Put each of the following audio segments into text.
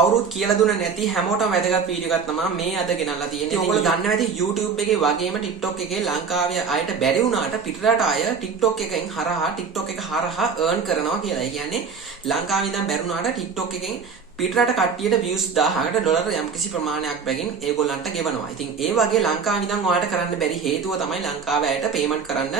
කවුරුත් කියලා දුන්න නැති හැමෝටම වැදගත් වීඩියෝ එකක් තමයි මේ අද ගෙනල්ලා තියෙන්නේ. ඔයගොල්ලෝ දන්නවා ඇති YouTube එකේ වගේම TikTok එකේ ලංකාවේ අයට බැරි වුණාට පිටරට අය TikTok එකෙන් TikTok එක හරහා earn කරනවා කියලා. ඒ කියන්නේ ලංකාවේ ඉඳන් බැරි වුණාට TikTok එකෙන් පිටරට කට්ටියට views 1000කට ඩොලර් යම්කිසි ප්‍රමාණයක් බැගින් ඒගොල්ලන්ට ගෙවනවා. ඉතින් ඒ වගේ ලංකාවේ ඉඳන් ඔයාලට කරන්න බැරි හේතුව තමයි ලංකාවේ අයට payment කරන්න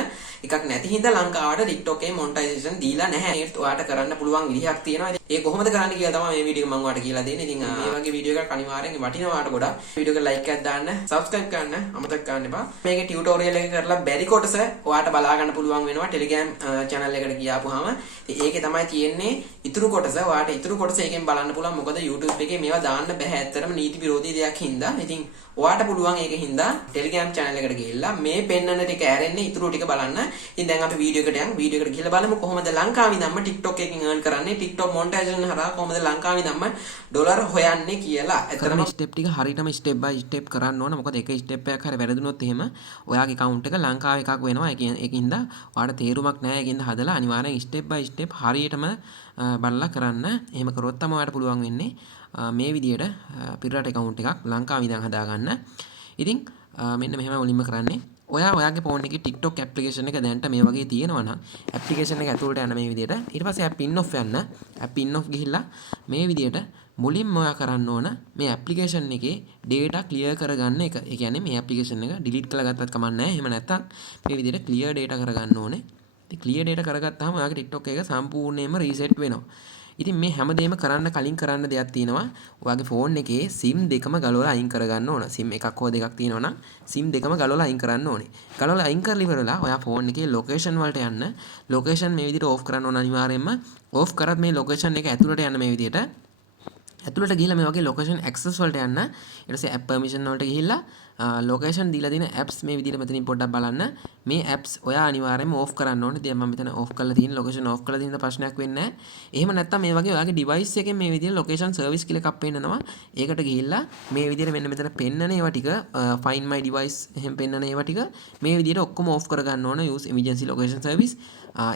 එකක් නැති හින්දා ලංකාවට TikTok එකේ monetization දීලා නැහැ. ඒත් ඔයාලට කරන්න පුළුවන් විදිහක් තියෙනවා. ඒ කොහොමද කරන්න කියලා තමයි මේ වීඩියෝ එක මම ඔයාලට කියලා දෙන්නේ. ඉතින් මේ වගේ වීඩියෝ එකක් අනිවාර්යෙන් වටිනවා ඔයාලට ගොඩක්. වීඩියෝ එක like එකක් දාන්න, subscribe කරන්න අමතක කරන්න එපා. මේකේ tutorial එක කරලා බැරි කොටස ඔයාලට බලා ගන්න පුළුවන් වෙනවා Telegram channel එකට ගියාපුවාම. ඉතින් ඒකේ තමයි තියෙන්නේ ඉතුරු කොටස. ඔයාලට ඉතුරු කොටස එකෙන් බලන්න පුළුවන්. මොකද YouTube එකේ මේවා දාන්න බෑ ඇත්තටම නීති විරෝධී දෙයක් හින්දා. ඉතින් ඔයාට පුළුවන් ඒක හින්දා Telegram channel එකට ගිහිල්ලා මේ පෙන්නන ටික ඇරෙන්නේ ඉතුරු ටික බලන්න. ඉතින් දැන් අපි වීඩියෝ එකට යමු. වීඩියෝ එකට ගිහලා බලමු කොහොමද ලංකාවේ ඉඳන්ම TikTok එකකින් earn කරන්නේ. TikTok monetization හරහා කොහොමද ලංකාවේ ඉඳන්ම ඩොලර් හොයන්නේ කියලා. ඇත්තටම step ටික හරියටම step by step කරන්න ඕන. මොකද එක step එකක් හරි වැරදුනොත් එහෙම ඔයාගේ account එක ලංකාවේ එකක් වෙනවා. ඒකින්ද ඔයාට තේරුමක් නැහැ. ඒකින්ද හදලා අනිවාර්යෙන් step by step හරියටම බලලා කරන්න. එහෙම කරොත් තමයි ඔයාට පුළුවන් වෙන්නේ මේ විදියට පිටරට account එකක් ලංකාවේ ඉඳන් හදාගන්න. ඉතින් මෙන්න මෙහෙම මුලින්ම කරන්නේ ඔයාගේ ෆෝන් එකේ TikTok application එක දැනට මේ වගේ තියෙනවා නම් application එක ඇතුළට යන මේ විදියට ඊට පස්සේ app in off යන්න. app in off ගිහිල්ලා මේ විදියට මුලින්ම ඔයා කරන්න ඕන මේ application එකේ data clear කරගන්න එක. ඒ කියන්නේ මේ application එක delete කරලා ගත්තත් කමක් නැහැ. එහෙම නැත්නම් මේ විදියට clear data කරගන්න ඕනේ. ඉතින් clear data කරගත්තාම ඔයාගේ TikTok එක සම්පූර්ණයෙන්ම reset වෙනවා. ඉතින් මේ හැමදේම කරන්න කලින් කරන්න දෙයක් තියෙනවා. ඔයාගේ ෆෝන් එකේ SIM දෙකම ගලවලා අයින් කරගන්න ඕන. SIM එකක් හෝ දෙකක් තියෙනවා නම් SIM දෙකම ගලවලා අයින් කරන්න ඕනේ. ගලවලා අයින් කරලා ඉවරලා ඔයා ෆෝන් එකේ location වලට යන්න. location මේ විදිහට off කරන්න ඕන අනිවාර්යයෙන්ම. off කරත් මේ location එක ඇතුළට යන්න මේ විදිහට. ඇතුළට ගිහිල්ලා මේ වගේ location access වලට යන්න. ඊට පස්සේ app permission වලට ගිහිල්ලා location දීලා තියෙන apps මේ විදිහට මෙතනින් පොඩ්ඩක් බලන්න. මේ apps ඔයා අනිවාර්යයෙන්ම off කරන්න ඕනේ. දැන් මම මෙතන off කරලා තියෙන location off කරලා තියෙන ප්‍රශ්නයක් වෙන්නේ නැහැ. එහෙම නැත්නම් මේ වගේ ඔයාගේ device එකෙන් මේ විදිහට location service කියලා එකක් පෙන්නනවා. ඒකට ගිහිල්ලා මේ විදිහට මෙන්න මෙතන පෙන්නන ඒවා ටික find my device එහෙම පෙන්නන ඒවා ටික මේ විදිහට ඔක්කොම off කරගන්න ඕන. use emergency location service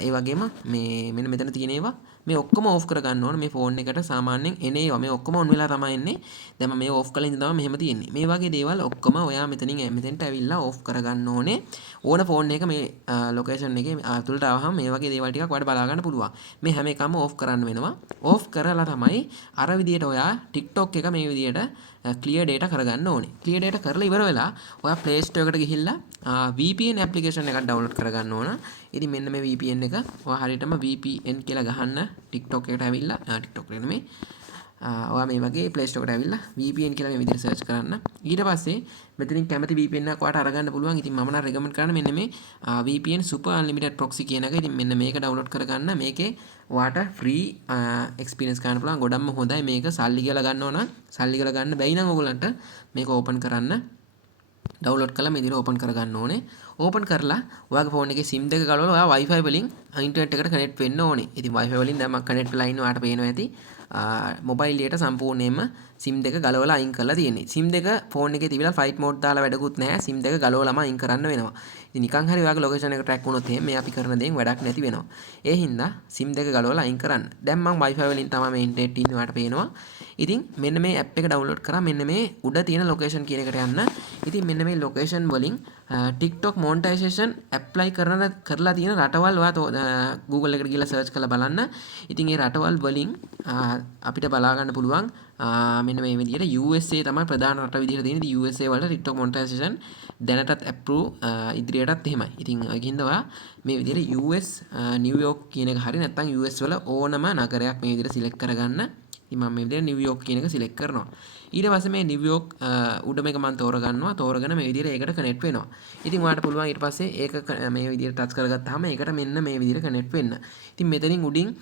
ඒ වගේම මේ මෙන්න මෙතන තියෙන ඒවා මේ ඔක්කොම off කරගන්න ඕන. මේ ෆෝන් එකට සාමාන්‍යයෙන් එන ඒවා මේ ඔක්කොම on වෙලා තමයි එන්නේ. දැන් මම මේ off කරලා ඉඳන් තමයි මෙහෙම තියෙන්නේ. මේ වගේ දේවල් ඔක්කොම ඔයා මෙතෙන්ට ඇවිල්ලා off කරගන්න ඕනේ. ඕන ෆෝන් එක මේ location එකේ අතුලට ආවහම මේ වගේ දේවල් ටිකක් ඔයාලට බලා ගන්න පුළුවන්. මේ හැම එකම off කරන්න වෙනවා. off කරලා තමයි අර විදියට ඔයා TikTok එක මේ විදියට clear data කරගන්න ඕනේ. clear data කරලා ඉවර වෙලා ඔයා Play Store එකට ගිහිල්ලා VPN application එකක් download කරගන්න ඕන. ඉතින් මෙන්න මේ VPN එක ඔයා හරියටම VPN කියලා ගහන්න TikTok එකට ඇවිල්ලා TikTok එකට නෙමෙයි ඔයා මේ වගේ Play Store එකට ඇවිල්ලා VPN කියලා මේ විදිහට search කරන්න. ඊට පස්සේ මෙතනින් කැමති VPN එකක් ඔයාට අරගන්න පුළුවන්. ඉතින් මම නම් recommend කරන්නේ මෙන්න මේ VPN Super Unlimited Proxy කියන එක. ඉතින් මෙන්න මේක download කරගන්න. මේකේ ඔයාට free experience ගන්න පුළුවන්. ගොඩක්ම හොඳයි. මේක සල්ලි කියලා ගන්න ඕන. සල්ලි කියලා ගන්න බැයි නම් ඔයගලන්ට මේක open කරන්න. download කරලා මේ විදිහට open කරගන්න ඕනේ. open කරලා ඔයාගේ ෆෝන් එකේ SIM දෙක ගලවලා ඔයා Wi-Fi වලින් ඉන්ටර්නෙට් එකට connect වෙන්න ඕනේ. ඉතින් Wi-Fi වලින් දැන් මම connect වෙලා ඉන්නවා. ඔයාට පේනවා ඇති. මොබයිල් එකට සම්පූර්ණයෙන්ම SIM දෙක ගලවලා අයින් කරලා තියෙන්නේ. SIM දෙක ෆෝන් එකේ තිබිලා ෆ්ලයිට් මෝඩ් දාලා වැඩකුත් නැහැ. SIM දෙක ගලවලාම අයින් කරන්න වෙනවා. ඉතින් නිකන් හරි ඔයාගේ ලොකේෂන් එක ට්‍රැක් වුණොත් එහෙම මේ අපි කරන දේෙන් වැඩක් නැති වෙනවා. ඒ හින්දා SIM දෙක ගලවලා අයින් කරන්න. දැන් මම Wi-Fi වලින් තමයි මේ ඉන්ටර්නෙට් ඉන්නේ ඔයාට පේනවා. ඉතින් මෙන්න මේ app එක download කරා මෙන්න මේ උඩ තියෙන location කියන එකට යන්න. ඉතින් මෙන්න මේ location වලින් TikTok monetization apply කරලා තියෙන රටවල් ඔයා Google එකට ගිහලා search කරලා බලන්න. ඉතින් ඒ රටවල් වලින් අපිට බලා ගන්න පුළුවන් මෙන්න මේ විදිහට USA තමයි ප්‍රධාන රට විදිහට තියෙන්නේ. ඉතින් USA වල TikTok monetization දැනටත් approve ඉදිරියටත් එහෙමයි. ඉතින් ඒකින්ද ඔයා මේ විදිහට US New York කියන එක හරි නැත්නම් US වල ඕනම නගරයක් මේ විදිහට select කරගන්න. ඉතින් මම මේ විදිහට New York කියන එක select කරනවා. ඊට පස්සේ මේ New York උඩම එක මම තෝරගන්නවා. තෝරගෙන මේ විදිහට ඒකට connect වෙනවා. ඉතින් ඔයාලට පුළුවන් ඊට පස්සේ ඒක මේ විදිහට touch කරගත්තාම ඒකට මෙන්න මේ විදිහට connect වෙන්න. ඉතින් මෙතනින් උඩින්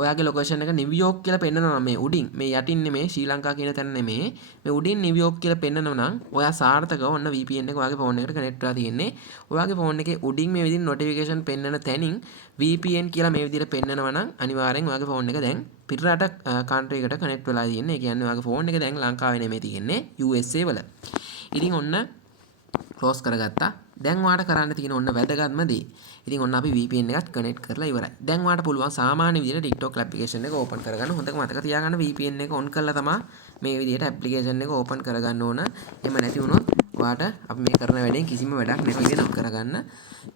ඔයාගේ ලොකේෂන් එක New York කියලා පෙන්නනවා මේ උඩින්. මේ යටින් නෙමේ ශ්‍රී ලංකා කියන තැන නෙමේ. මේ උඩින් New York කියලා පෙන්නනවා නම් ඔයා සාර්ථකව ඔන්න VPN එක ඔයාගේ ෆෝන් එකට connect වෙලා තියෙන්නේ. ඔයාගේ ෆෝන් එකේ උඩින් මේ විදිහට notification පෙන්නන තැනින් VPN කියලා මේ විදිහට පෙන්නනවා නම් අනිවාර්යෙන් ඔයාගේ ෆෝන් එක දැන් පිටරට country එකට connect වෙලා තියෙන්නේ. ඒ කියන්නේ ඔයාගේ ෆෝන් එක දැන් ලංකාවේ නෙමෙයි තියෙන්නේ USA වල. ඉතින් ඔන්න ක්ලෝස් කරගත්තා. දැන් ඔයාලට කරන්න තියෙන ඔන්න වැදගත්ම දේ. ඉතින් ඔන්න අපි VPN එකත් කනෙක්ට් කරලා ඉවරයි. දැන් ඔයාලට පුළුවන් සාමාන්‍ය විදිහට TikTok application එක ඕපන් කරගන්න. හොඳට මතක තියාගන්න VPN එක on කරලා තමයි මේ විදිහට application එක ඕපන් කරගන්න ඕන. එහෙම නැති වුණොත් ඔයාලට අපි මේ කරන වැඩෙන් කිසිම වැඩක් නැති වෙනවා කරගන්න.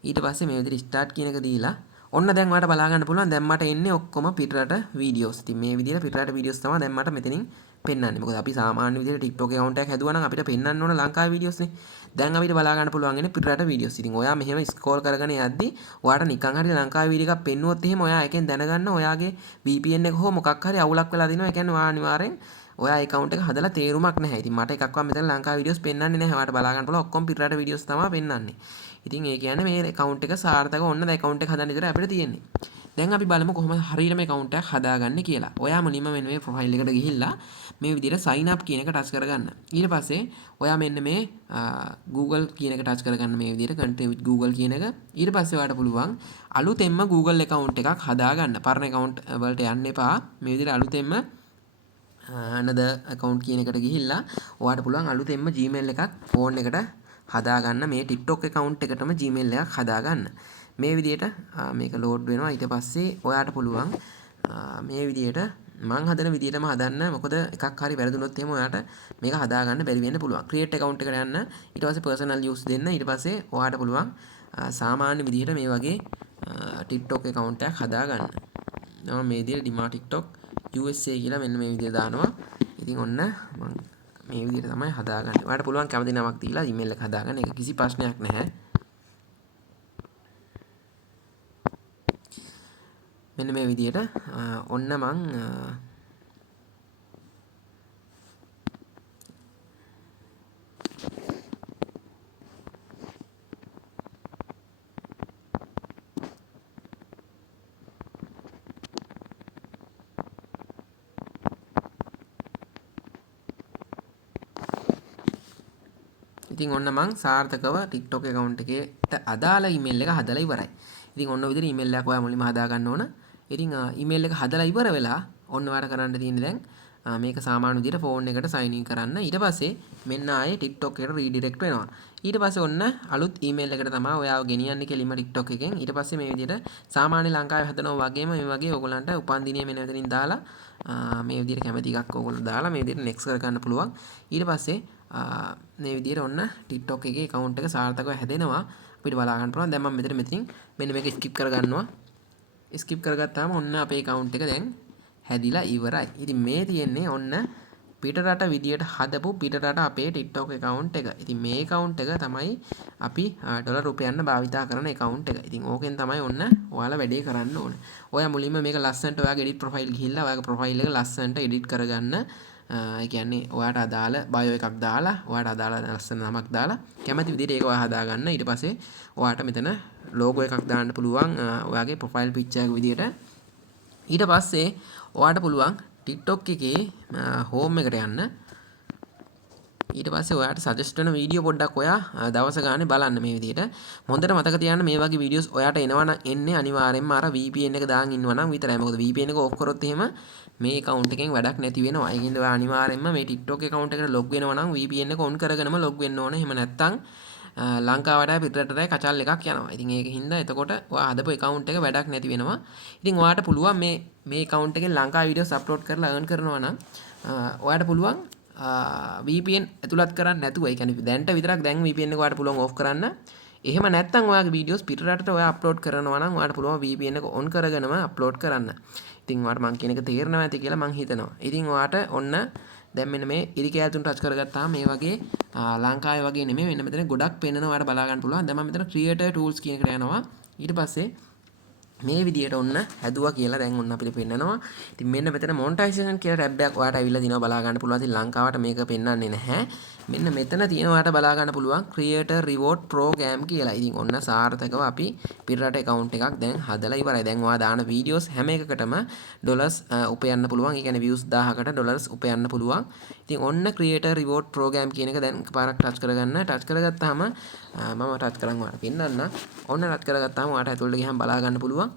ඊට පස්සේ මේ විදිහට start කියන එක දීලා ඔන්න දැන් ඔයාලට බලා ගන්න පුළුවන් දැන් මට එන්නේ ඔක්කොම පිටරට වීඩියෝස්. ඉතින් මේ විදිහට පිටරට වීඩියෝස් තමයි දැන් මට මෙතනින් පෙන්වන්නේ. මොකද අපි සාමාන්‍ය විදිහට TikTok account එකක් හැදුවා නම් අපිට පෙන්වන්න ඕන ලංකාවේ වීඩියෝස් නේ. දැන් අපිට බලා ගන්න පුළුවන් ඉන්නේ පිටරට වීඩියෝස්. ඉතින් ඔයා මෙහෙම ස්ක්‍රෝල් කරගෙන යද්දි ඔයාට නිකන් හරි ලංකාවේ වීඩියෝ එකක් පෙන්නුවොත් එහෙම ඔයා එකෙන් දැනගන්න ඔයාගේ VPN එක හෝ මොකක් හරි අවුලක් වෙලා දිනවා. ඒ කියන්නේ ඔයා අනිවාර්යෙන් ඔයා account එක හදලා තේරුමක් නැහැ. ඉතින් මට එකක්වත් මෙතන ලංකාවේ වීඩියෝස් පෙන්වන්නේ නැහැ. ඔයාට බලා ගන්න පුළුවන් ඔක්කොම පිටරට වීඩියෝස් තමයි පෙන්වන්නේ. ඉතින් ඒ කියන්නේ මේ account එක සාර්ථක ඔන්න දැන් account එක හදන්න විතර අපිට තියෙන්නේ. දැන් අපි බලමු කොහොමද හරියට මේ account එකක් හදාගන්නේ කියලා. ඔයා මුලින්ම මෙන්න මේ profile එකට ගිහිල්ලා මේ විදිහට sign up කියන එක touch කරගන්න. ඊට පස්සේ ඔයා මෙන්න මේ Google කියන එක touch කරගන්න මේ විදිහට continue with Google කියන එක. ඊට පස්සේ ඔයාට පුළුවන් අලුතෙන්ම Google account එකක් හදාගන්න. පරණ account වලට යන්න එපා. මේ විදිහට අලුතෙන්ම another account කියන එකට ගිහිල්ලා ඔයාට පුළුවන් අලුතෙන්ම Gmail එකක් phone එකට හදාගන්න. මේ TikTok account එකටම Gmail එකක් හදාගන්න. මේ විදිහට මේක load වෙනවා. ඊට පස්සේ ඔයාට පුළුවන් මේ විදිහට මං හදන විදිහටම හදන්න. මොකද එකක් හරි වැරදුනොත් එහෙම ඔයාට මේක හදාගන්න බැරි වෙන්න පුළුවන්. create account එකට යන්න. ඊට පස්සේ personal use දෙන්න. ඊට පස්සේ ඔයාට පුළුවන් සාමාන්‍ය විදිහට මේ වගේ TikTok account එකක් හදාගන්න. මම මේ විදිහට Dima TikTok USA කියලා මෙන්න මේ විදිහට දානවා. ඉතින් ඔන්න මම මේ විදිහට තමයි හදාගන්නේ. ඔයාලට පුළුවන් කැමති නමක් දීලා email එක හදාගන්න. ඒක කිසි ප්‍රශ්නයක් නැහැ. මෙන්න මේ විදිහට ඔන්න මං ඉතින් ඔන්න මං සාර්ථකව TikTok account එකට අදාළ email එක හදලා ඉවරයි. ඉතින් ඔන්න විදිහට email එකක් ඔයා මුලින්ම හදා ගන්න ඕන. ඉතින් email එක හදලා ඉවර වෙලා ඔන්න ඔයාලට කරන්න තියෙන්නේ දැන් මේක සාමාන්‍ය විදිහට phone එකට sign in කරන්න. ඊට පස්සේ මෙන්න ආයේ TikTok එකට redirect වෙනවා. ඊට පස්සේ ඔන්න අලුත් email එකකට තමයි ඔයාව ගෙනියන්නේ කෙලින්ම TikTok එකෙන්. ඊට පස්සේ මේ විදිහට සාමාන්‍ය ලංකාවේ හදනවා වගේම මේ වගේ ඕගොල්ලන්ට උපන්දිනය මෙන්න මෙතනින් දාලා මේ විදිහට කැමති එකක් ඕගොල්ලෝ දාලා මේ විදිහට next කරගන්න පුළුවන්. ඊට පස්සේ මේ විදිහට ඔන්න TikTok එකේ account එක සාර්ථකව හැදෙනවා. අපිට බලා ගන්න පුළුවන්. දැන් මම මෙතනින් මෙන්න මේක skip කරගන්නවා. skip කරගත්තාම ඔන්න අපේ account එක දැන් හැදිලා ඉවරයි. ඉතින් මේ තියෙන්නේ ඔන්න පිටරට විදියට හදපු පිටරට අපේ TikTok account එක. ඉතින් මේ account එක තමයි අපි ඩොලර් රුපියල්න භාවිතා කරන account එක. ඉතින් ඕකෙන් තමයි ඔන්න ඔයාලා වැඩේ කරන්න ඕනේ. ඔයා මුලින්ම මේක ලස්සනට ඔයාගේ edit profile ගිහිල්ලා ඔයාගේ profile එක ලස්සනට edit කරගන්න. ඒ කියන්නේ ඔයාට අදාළ bio එකක් දාලා ඔයාට අදාළ ලස්සන නමක් දාලා කැමති විදිහට ඒක ඔයා හදාගන්න. ඊට පස්සේ ඔයාට මෙතන logo එකක් දාන්න පුළුවන් ඔයාගේ profile picture එක විදිහට. ඊට පස්සේ ඔයාට පුළුවන් TikTok එකේ home එකට යන්න. ඊට පස්සේ ඔයාට සජෙස්ට් වෙන වීඩියෝ පොඩ්ඩක් ඔයා දවස ගානේ බලන්න මේ විදිහට. හොඳට මතක තියාගන්න මේ වගේ වීඩියෝස් ඔයාට එනවනම් එන්නේ අනිවාර්යෙන්ම අර VPN එක දාන් ඉන්නවනම් විතරයි. මොකද VPN එක ඕෆ් කරොත් එහෙම මේ account එකෙන් වැඩක් නැති වෙනවා. ඒකින්ද ඔයා අනිවාර්යෙන්ම මේ TikTok account එකට log වෙනවා නම් VPN එක on කරගෙනම log වෙන්න ඕනේ. එහෙම නැත්නම් ලංකාවට පිටරටට කචල් එකක් යනවා. ඉතින් ඒක හින්දා එතකොට ඔයා හදපු account එක වැඩක් නැති වෙනවා. ඉතින් ඔයාට පුළුවන් මේ account එකෙන් ලංකාවේ වීඩියෝස් අප්ලෝඩ් කරලා earn කරනවා නම් ඔයාට පුළුවන් VPN ඇතුළත් කරන්න නැතුව ඒ කියන්නේ දැන්ට විතරක් දැන් VPN එක ඔයාලට පුළුවන් ඕෆ් කරන්න. එහෙම නැත්නම් ඔයාගේ වීඩියෝස් පිටරටට ඔයා අප්ලෝඩ් කරනවා නම් ඔයාලට පුළුවන් VPN එක on කරගෙනම අප්ලෝඩ් කරන්න. ඉතින් ඔයාලට මම කියන එක තේරෙනවා ඇති කියලා මම හිතනවා. ඉතින් ඔයාට ඔන්න දැන් මෙන්න මේ ඉරිකෑල් තුන ටච් කරගත්තාම මේ වගේ ලංකාවේ වගේ නෙමෙයි මෙන්න මෙතන ගොඩක් පේනවා ඔයාලට බලා ගන්න පුළුවන්. දැන් මම මෙතන creator tools කියන එකට යනවා. ඊට පස්සේ මේ විදියට ඔන්න හැදුවා කියලා දැන් ඔන්න අපිට පෙන්නනවා. ඉතින් මෙන්න මෙතන monetization කියලා ටැබ් එකක් ඔයාලට අවිල්ලා දිනවා බලා ගන්න පුළුවන්. ඉතින් ලංකාවට මේක පෙන්වන්නේ නැහැ. මෙන්න මෙතන තියෙන ඔයාලට බලා ගන්න පුළුවන් creator reward program කියලා. ඉතින් ඔන්න සාර්ථකව අපි පිටරට account එකක් දැන් හදලා ඉවරයි. දැන් ඔයා දාන videos හැම එකකටම ඩොලර්ස් උපයන්න පුළුවන්. ඒ කියන්නේ views 1000කට ඩොලර්ස් උපයන්න පුළුවන්. ඉතින් ඔන්න creator reward program කියන එක දැන් එකපාරක් ටච් කරගන්න. ටච් කරගත්තාම මම ටච් කරන් ඔයාලට පෙන්නන්න. ඔන්න ටච් කරගත්තාම ඔයාලට ඇතුළට ගියහම බලා ගන්න පුළුවන්.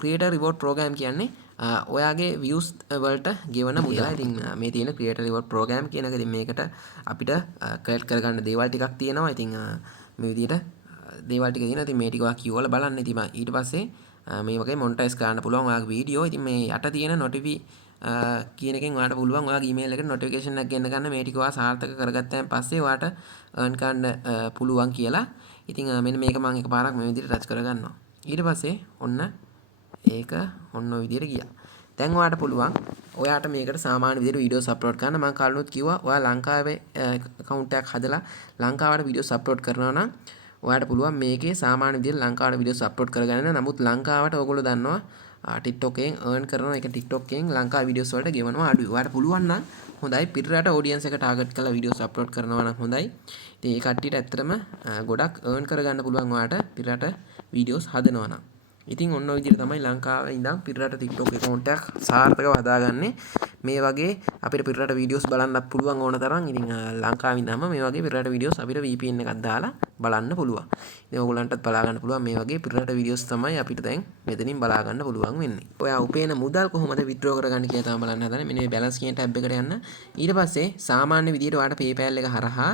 creator reward program කියන්නේ ඔයාගේ views වලට ගෙවන මුදල. ඉතින් මේ තියෙන creator reward program කියන එක. ඉතින් මේකට අපිට collect කරගන්න දේවල් ටිකක් තියෙනවා. ඉතින් මේ විදිහට දේවල් ටික තියෙනවා. ඉතින් මේ ටික ඔයා කියවලා බලන්න. ඉතින් ඊට පස්සේ මේ වගේ මොනිටයිස් කරන්න පුළුවන් ඔයාගේ වීඩියෝ. ඉතින් මේ යට තියෙන notify කියන එකෙන් ඔයාලට පුළුවන් ඔයාගේ email එකට notification එකක් ගෙන්න ගන්න. මේ ටික ඔයා සාර්ථක කරගත්තාන් පස්සේ ඔයාට earn කරන්න පුළුවන් කියලා. ඉතින් මෙන්න මේක මම එකපාරක් මේ විදිහට ටච් කරගන්නවා. ඊට පස්සේ ඔන්න ඒක ඔන්න ඔය විදිහට ගියා. දැන් ඔයාට පුළුවන් ඔයාට මේකට සාමාන්‍ය විදිහට වීඩියෝස් අප්ලෝඩ් කරන්න. මම කලිනුත් කිව්වා ඔයා ලංකාවේ account එකක් හදලා ලංකාවට වීඩියෝස් අප්ලෝඩ් කරනවා නම් ඔයාට පුළුවන් මේකේ සාමාන්‍ය විදිහට ලංකාවට වීඩියෝස් අප්ලෝඩ් කරගන්න. නමුත් ලංකාවට ඔයගොල්ලෝ දන්නවා TikTok එකෙන් earn කරනවා. ඒක TikTok එකෙන් ලංකාවේ වීඩියෝස් වලට ගෙවනවා අඩුයි. ඔයාට පුළුවන් නම් හොඳයි පිටරට audience එක target කරලා වීඩියෝස් අප්ලෝඩ් කරනවා නම් හොඳයි. ඉතින් ඒ කට්ටියට ඇත්තටම ගොඩක් earn කරගන්න පුළුවන් ඔයාට පිටරට වීඩියෝස් හදනවා නම්. ඉතින් ඔන්න ඔය විදිහට තමයි ලංකාවේ ඉඳන් පිටරට TikTok account එකක් සාර්ථකව හදාගන්නේ. මේ වගේ අපිට පිටරට වීඩියෝස් බලන්නත් පුළුවන් ඕන තරම්. ඉතින් ලංකාවේ ඉඳන්ම මේ වගේ පිටරට වීඩියෝස් අපිට VPN එකක් දාලා බලන්න පුළුවන්. ඉතින් ඕගොල්ලන්ටත් බලා ගන්න පුළුවන් මේ වගේ පිටරට වීඩියෝස් තමයි අපිට දැන් මෙතනින් බලා ගන්න පුළුවන් වෙන්නේ. ඔයා උපේන මුදල් කොහොමද withdraw කරගන්නේ කියලා තමයි බලන්න හදන්නේ. මෙන්න මේ balance කියන tab එකට යන්න. ඊට පස්සේ සාමාන්‍ය විදිහට ඔයාට PayPal එක හරහා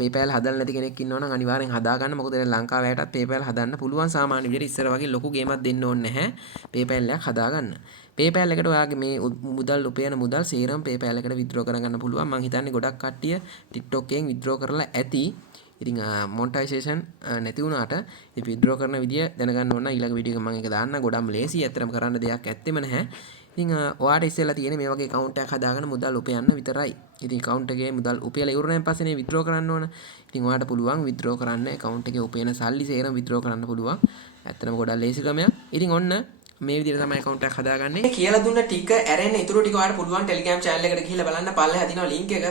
PayPal හදලා නැති කෙනෙක් ඉන්නවනම් අනිවාර්යෙන් හදා ගන්න. මොකද ලංකාවේ අයටත් PayPal හදන්න පුළුවන් සාමාන්‍ය විදිහට ඉස්සර වගේ ලොකු ගේමක් දෙන්න ඕනේ නැහැ. PayPal එකක් හදා ගන්න. PayPal එකට ඔයාගේ මේ මුදල් උපයන මුදල් සේරම PayPal එකට withdraw කරගන්න පුළුවන්. මම හිතන්නේ ගොඩක් කට්ටිය TikTok එකෙන් withdraw කරලා ඇති. ඉතින් monetization නැති වුණාට ඉතින් withdraw කරන විදිය දැනගන්න ඕන. ඊළඟ වීඩියෝ එක මම ඒක දාන්න. ගොඩක් ලේසි. ඇත්තටම කරන්න දෙයක් ඇත්තෙම නැහැ. ඉතින් ඔයාට ඉස්සෙල්ලා තියෙන්නේ මේ වගේ account එකක් හදාගෙන මුදල් උපයන්න විතරයි. ඉතින් account එකේ මුදල් උපයලා ඉවරනයින් පස්සේ නේ withdraw කරන්න ඕන. ඉතින් ඔයාට පුළුවන් withdraw කරන්න account එකේ උපයන සල්ලි සේරම withdraw කරන්න පුළුවන්. ඇත්තටම ගොඩක් ලේසි ක්‍රමයක්. ඉතින් ඔන්න මේ විදිහට තමයි account එකක් හදාගන්නේ. කියලා දුන්න ටික ඇරෙන්න ඉතුරු ටික ඔයාලට පුළුවන් Telegram channel එකට ගිහිල්ලා බලන්න. පල්ලෙහා තියෙනවා link එක.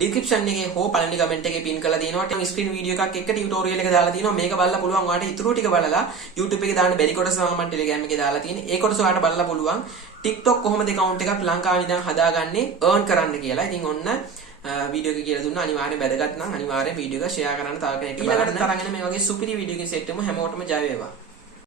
description එකේ හෝ පළවෙනි comment එකේ pin කරලා තියෙනවා. screen video එකක් එක්ක tutorial එක දාලා තියෙනවා. මේක බලලා පුළුවන් ඔයාලට ඉතුරු ටික බලලා YouTube එකේ දාන්න බැරි කොටස මම Telegram එකේ දාලා තියෙන්නේ. ඒ කොටස ඔයාලට බලලා පුළුවන් TikTok කොහොමද account එකක් ලංකාවේ ඉඳන් හදාගන්නේ earn කරන්න කියලා. ඉතින් ඔන්න වීඩියෝ එක කියලා දුන්නා. අනිවාර්යෙන් වැදගත් නම් අනිවාර්යෙන් වීඩියෝ එක share කරන්න තව කෙනෙක්ට බලන්න. ඊළඟට තරගෙන මේ වගේ සුපිරි වීඩියෝ එකකින් සෙට් වෙමු. හැමෝටම ජය වේවා.